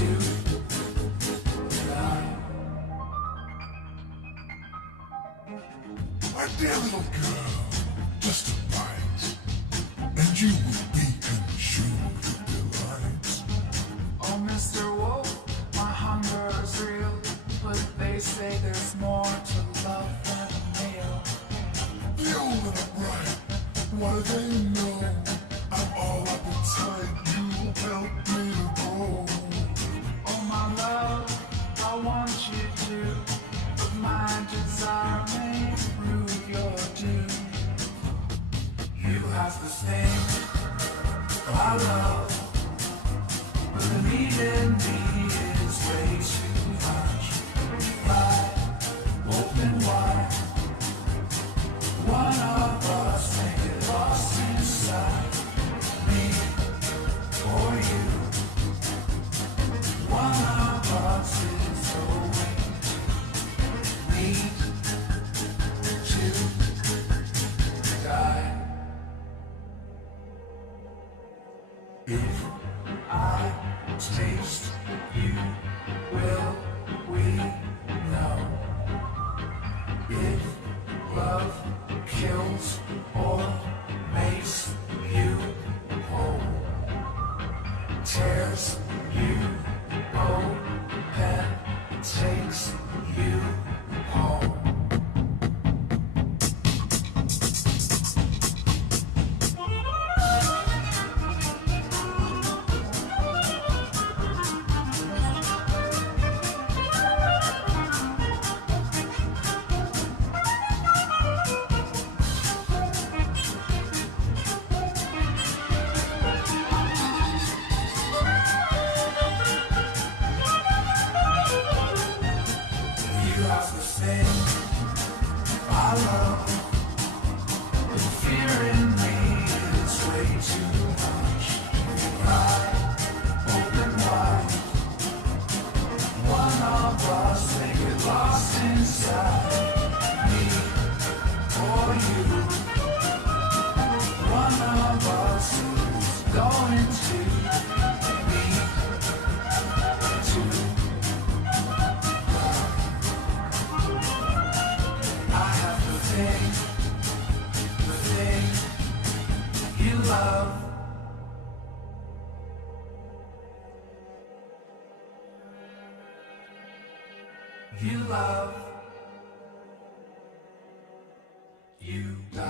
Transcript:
My dear little girl, just a bite, and you will be consumed with delight. Oh, Mr. Wolf, my hunger is real, but they say there's more to love than a meal. The old and the bright, what do they know? I'm all appetite, you help me to grow. Oh, my love, I want you to, but my desire may prove your doom. You have the sting I love, but the need in me is way too much. Wide, open wide, one of us may get lost inside. Me or you, one of us is going to need to die. If I taste you, will we know if love kills or makes you whole? Tears you open, takes you home. You have the same I love. The fear in me is way too much. Wide, open wide. One of us may get lost inside. Me or you. One of us is going to need to. I have the thing you love. You love, you die.